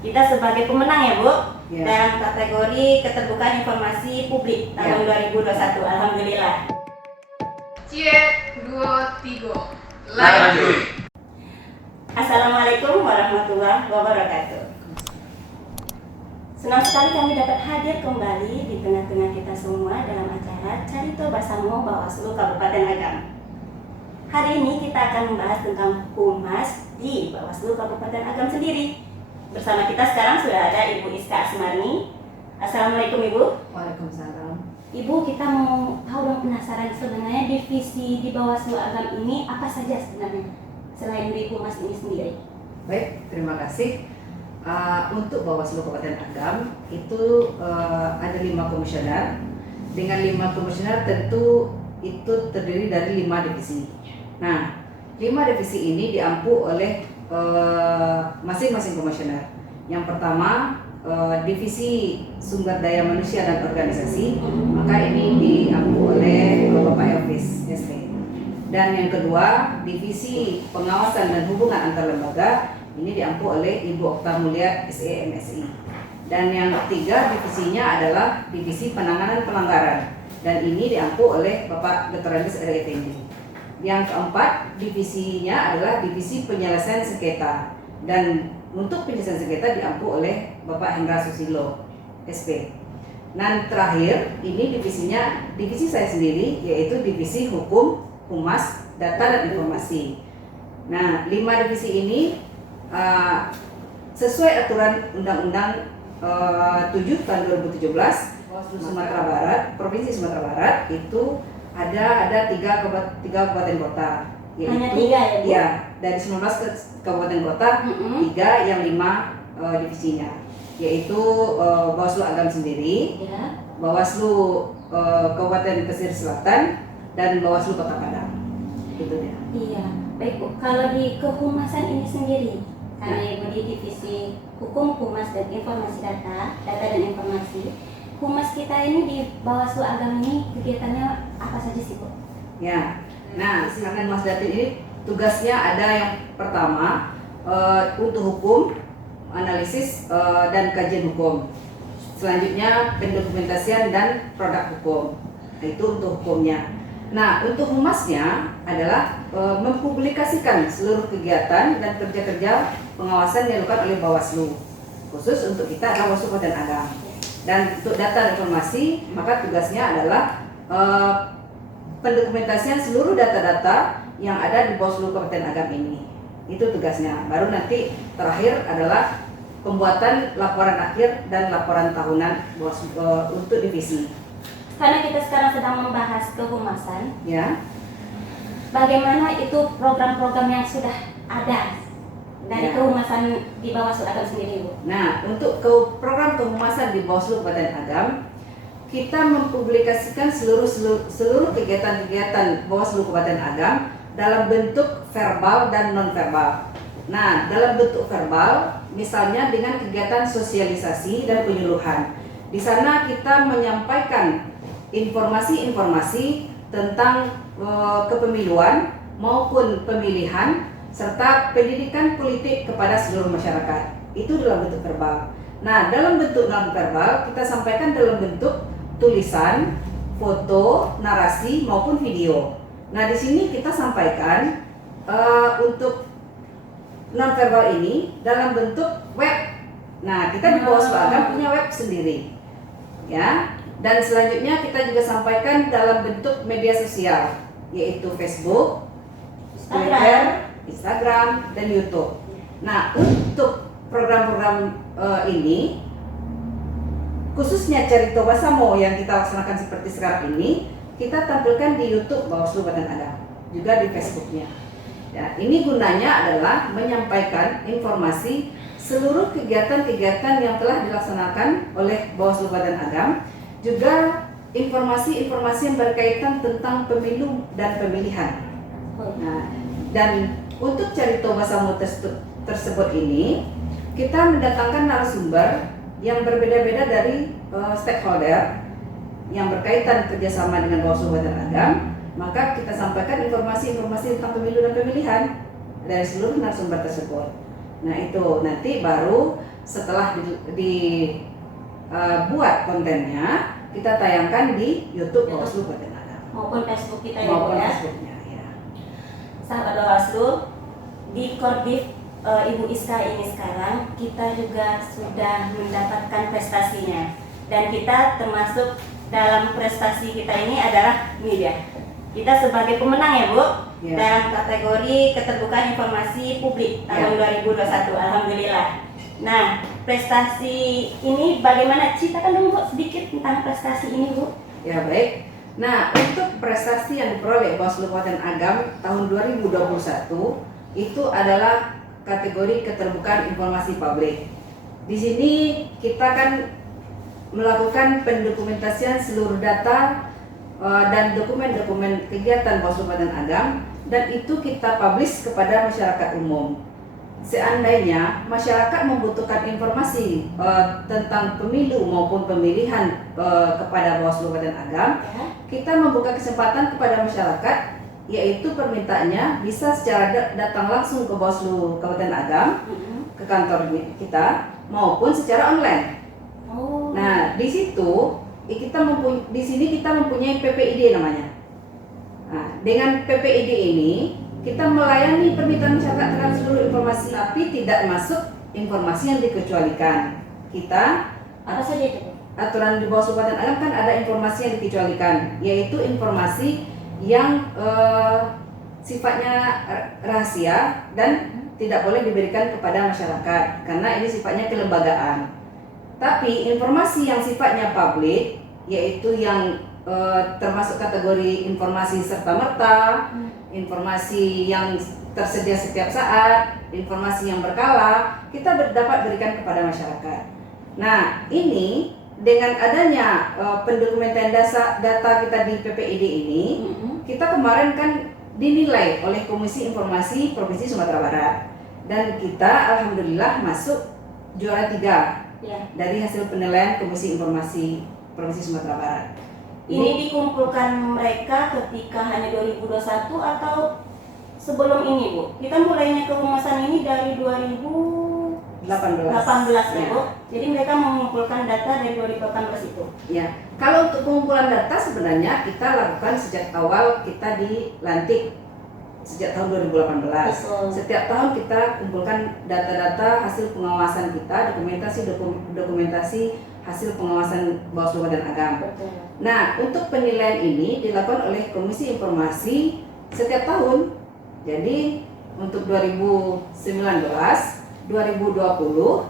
Kita sebagai pemenang ya Bu, Ya. dalam kategori keterbukaan informasi publik tahun 2021. Alhamdulillah. Cek 2 3 Lanjut. Assalamualaikum warahmatullahi wabarakatuh. Senang sekali kami dapat hadir kembali di tengah-tengah kita semua dalam acara Carito Basamo Bawaslu Kabupaten Agam. Hari ini kita akan membahas tentang Humas di Bawaslu Kabupaten Agam sendiri. Bersama kita sekarang sudah ada Ibu Iska Asmarni. Assalamualaikum Ibu. Waalaikumsalam. Ibu, kita mau tahu dong, penasaran sebenarnya divisi di Bawaslu Agam ini apa saja sebenarnya selain di Humas ini sendiri? Baik, terima kasih. Untuk Bawaslu Kabupaten Agam itu ada 5 komisioner. Dengan 5 komisioner tentu itu terdiri dari 5 divisi. Nah, 5 divisi ini diampu oleh masing-masing komisioner. Yang pertama divisi sumber daya manusia dan organisasi, maka ini diampu oleh Bapak Elvis ST. Dan yang kedua divisi pengawasan dan hubungan antar lembaga, ini diampu oleh Ibu Okta Mulia SE MSI. Dan yang ketiga divisinya adalah divisi penanganan pelanggaran, dan ini diampu oleh Bapak Dr. Andes R. Effendi. Yang keempat divisinya adalah divisi penyelesaian sengketa, dan untuk penyelesaian sengketa diampu oleh Bapak Hendra Susilo SP. Dan terakhir ini divisi saya sendiri, yaitu divisi hukum, humas, data dan informasi. Nah, 5 divisi ini sesuai aturan Undang-Undang 7 tahun 2017 Bawaslu Sumatera Barat, Provinsi Sumatera Barat itu ada 3 kabupaten kota, yaitu Hanya 3 ya Bu? Ya, dari 19 kabupaten kota, 3 yang 5 divisinya, yaitu Bawaslu Agam sendiri, Ya. Bawaslu Kabupaten Pesisir Selatan, dan Bawaslu Kota Padang. Itu dia. Iya, baik Bu. Kalau di kehumasan ini sendiri, karena Ibu di divisi hukum, humas dan informasi data dan informasi, humas kita ini di Bawaslu Agam ini kegiatannya apa saja sih Bu? Ya, nah karena Mas Datin ini tugasnya ada yang pertama untuk hukum, analisis dan kajian hukum. Selanjutnya pendokumentasian dan produk hukum. Nah, itu untuk hukumnya. Nah, untuk humasnya adalah mempublikasikan seluruh kegiatan dan kerja-kerja pengawasan yang dilakukan oleh Bawaslu, khusus untuk kita Bawaslu Kabupaten Agam. Dan untuk data dan informasi, maka tugasnya adalah pendokumentasian seluruh data-data yang ada di Bawaslu Kabupaten Agam ini. Itu tugasnya. Baru nanti terakhir adalah pembuatan laporan akhir dan laporan tahunan Bawaslu untuk divisi. Karena kita sekarang sedang membahas kehumasan, Ya. bagaimana itu program-program yang sudah ada dari Ya. kehumasan di Bawaslu Agam sendiri Bu? Nah, untuk program kehumasan di Bawaslu Kabupaten Agam, kita mempublikasikan seluruh kegiatan-kegiatan Bawaslu Kabupaten Agam dalam bentuk verbal dan non-verbal. Nah, dalam bentuk verbal, misalnya dengan kegiatan sosialisasi dan penyuluhan. Di sana kita menyampaikan informasi-informasi tentang kepemiluan maupun pemilihan serta pendidikan politik kepada seluruh masyarakat. Itu dalam bentuk verbal. Nah, dalam bentuk non-verbal kita sampaikan dalam bentuk tulisan, foto, narasi maupun video. Nah, di sini kita sampaikan untuk non-verbal ini dalam bentuk web. Nah, kita di Bawaslu Agam punya web sendiri, ya. Dan selanjutnya kita juga sampaikan dalam bentuk media sosial, yaitu Facebook, Twitter, Instagram, dan YouTube. Nah, untuk program-program ini, khususnya Carito Basamo yang kita laksanakan seperti sekarang ini, kita tampilkan di YouTube Bawaslu Kabupaten Agam, juga di Facebooknya. Ya, ini gunanya adalah menyampaikan informasi seluruh kegiatan-kegiatan yang telah dilaksanakan oleh Bawaslu Kabupaten Agam, juga informasi-informasi yang berkaitan tentang pemilu dan pemilihan. Nah, dan untuk Carito Basamo tersebut ini, kita mendatangkan narasumber yang berbeda-beda dari stakeholder yang berkaitan kerjasama dengan Bawaslu Kabupaten Agam. Maka kita sampaikan informasi-informasi tentang pemilu dan pemilihan dari seluruh narasumber tersebut. Nah itu nanti baru setelah dibuat kontennya kita tayangkan di YouTube Bawaslu Kabupaten Agam maupun Facebook kita maupun ya. Facebooknya ya. Sahabat Bawaslu, di Korbit Ibu Iska ini sekarang kita juga sudah mendapatkan prestasinya, dan kita termasuk dalam prestasi kita ini adalah media. Kita sebagai pemenang ya Bu, Ya. dalam kategori keterbukaan informasi publik tahun 2021. Alhamdulillah. Nah, prestasi ini bagaimana? Ceritakan dong Bu sedikit tentang prestasi ini Bu. Ya baik. Nah untuk prestasi yang diperoleh Bawaslu Kabupaten Agam tahun 2021 itu adalah kategori keterbukaan informasi publik. Di sini kita kan melakukan pendokumentasian seluruh data dan dokumen-dokumen kegiatan Bawaslu Kabupaten Agam, dan itu kita publish kepada masyarakat umum. Seandainya masyarakat membutuhkan informasi tentang pemilu maupun pemilihan kepada Bawaslu Kabupaten Agam, Ya. kita membuka kesempatan kepada masyarakat, yaitu permintaannya bisa secara datang langsung ke Bawaslu Kabupaten Agam, ke kantor kita, maupun secara online. Oh. Nah, di situ di sini kita mempunyai PPID namanya. Nah, dengan PPID ini kita melayani permintaan masyarakat terhadap seluruh informasi, tapi tidak masuk informasi yang dikecualikan. Kita Apa saja itu? aturan di Bawaslu Kabupaten Agam kan ada informasi yang dikecualikan, yaitu informasi yang sifatnya rahasia dan tidak boleh diberikan kepada masyarakat karena ini sifatnya kelembagaan. Tapi informasi yang sifatnya publik, yaitu yang termasuk kategori informasi serta-merta, informasi yang tersedia setiap saat, informasi yang berkala, kita dapat berikan kepada masyarakat. Nah, ini dengan adanya pendokumentan data kita di PPID ini, kita kemarin kan dinilai oleh Komisi Informasi Provinsi Sumatera Barat, dan kita alhamdulillah masuk juara 3 Ya. dari hasil penilaian Komisi Informasi Provinsi Sumatera Barat. Ini dikumpulkan mereka ketika hanya 2021 atau sebelum ini Bu? Kita mulainya kehumasan ini dari 2018 ya Bu. Jadi mereka mengumpulkan data dari 2018 itu. Ya, kalau untuk pengumpulan data sebenarnya kita lakukan sejak awal kita dilantik, sejak tahun 2018. Betul. Setiap tahun kita kumpulkan data-data hasil pengawasan kita, dokumentasi hasil pengawasan Bawaslu Kabupaten Agam. Betul. Nah, untuk penilaian ini dilakukan oleh Komisi Informasi setiap tahun. Jadi untuk 2019, 2020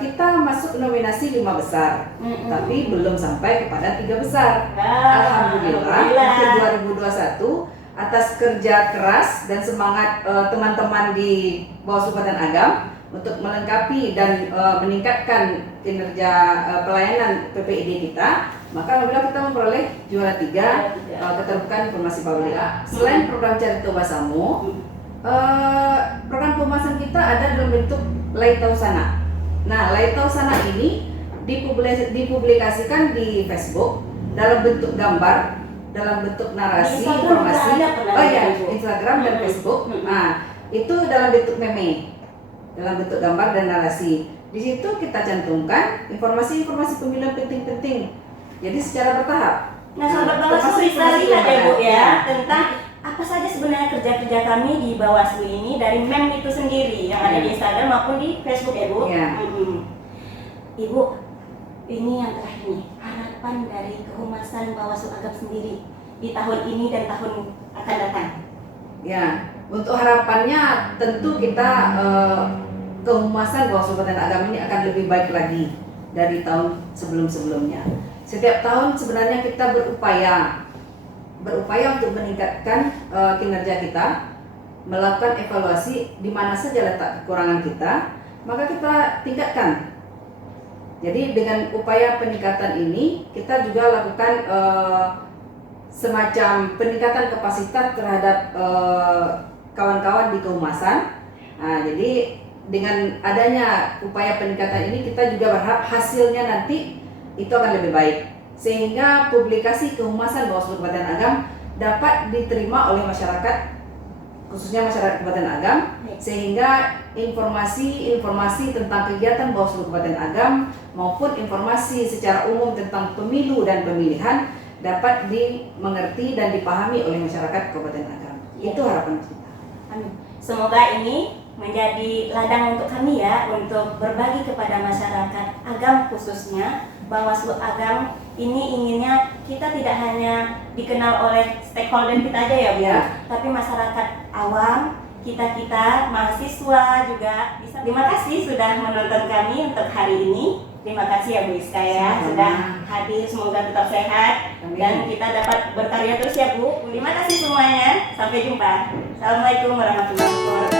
kita masuk nominasi 5 besar, tapi belum sampai kepada 3 besar. Alhamdulillah untuk 2021 atas kerja keras dan semangat teman-teman di Bawaslu Kabupaten Agam untuk melengkapi dan meningkatkan kinerja pelayanan PPID kita, maka alhamdulillah kita memperoleh juara 3 keterbukaan informasi publik. Selain program Carito Basamu, program pemasaran kita ada dalam bentuk Laitausana. Nah, Laitausana ini dipublikasikan di Facebook dalam bentuk gambar, dalam bentuk narasi, informasi. Oh ya, Instagram dan Facebook. Nah, itu dalam bentuk meme, dalam bentuk gambar dan narasi. Di situ kita cantumkan informasi-informasi pemilihan penting-penting. Jadi secara bertahap. Nah, sahabat Bawaslu bisa lihat ya Bu ya tentang apa saja sebenarnya kerja-kerja kami di Bawaslu ini dari meme itu sendiri yang ada di Instagram maupun di Facebook ya Bu. Ya. Ibu, ini yang terakhir nih, harapan dari kehumasan Bawaslu Agam sendiri di tahun ini dan tahun akan datang. Ya, untuk harapannya tentu kita kehumasan Bawaslu Kabupaten Agam ini akan lebih baik lagi dari tahun sebelum-sebelumnya. Setiap tahun sebenarnya kita berupaya untuk meningkatkan kinerja kita, melakukan evaluasi di mana saja letak kekurangan kita, maka kita tingkatkan. Jadi dengan upaya peningkatan ini kita juga lakukan semacam peningkatan kapasitas terhadap kawan-kawan di kehumasan. Nah, jadi dengan adanya upaya peningkatan ini kita juga berharap hasilnya nanti itu akan lebih baik, sehingga publikasi kehumasan Bawaslu Kabupaten Agam dapat diterima oleh masyarakat khususnya masyarakat Kabupaten Agam, sehingga informasi tentang kegiatan Bawaslu Kabupaten Agam maupun informasi secara umum tentang pemilu dan pemilihan dapat dimengerti dan dipahami oleh masyarakat Kabupaten Agam. Itu harapan kita. Amin. Semoga ini menjadi ladang untuk kami ya, untuk berbagi kepada masyarakat Agam khususnya. Bawaslu Agam ini inginnya kita tidak hanya dikenal oleh stakeholder kita aja ya Bu, tapi masyarakat awam, kita mahasiswa juga bisa. Terima kasih sudah menonton kami untuk hari ini. Terima kasih ya Bu Iska ya, sudah hadir, semoga tetap sehat. Amin. Dan kita dapat berkarya terus ya Bu. Terima kasih semuanya, sampai jumpa. Assalamualaikum warahmatullahi wabarakatuh.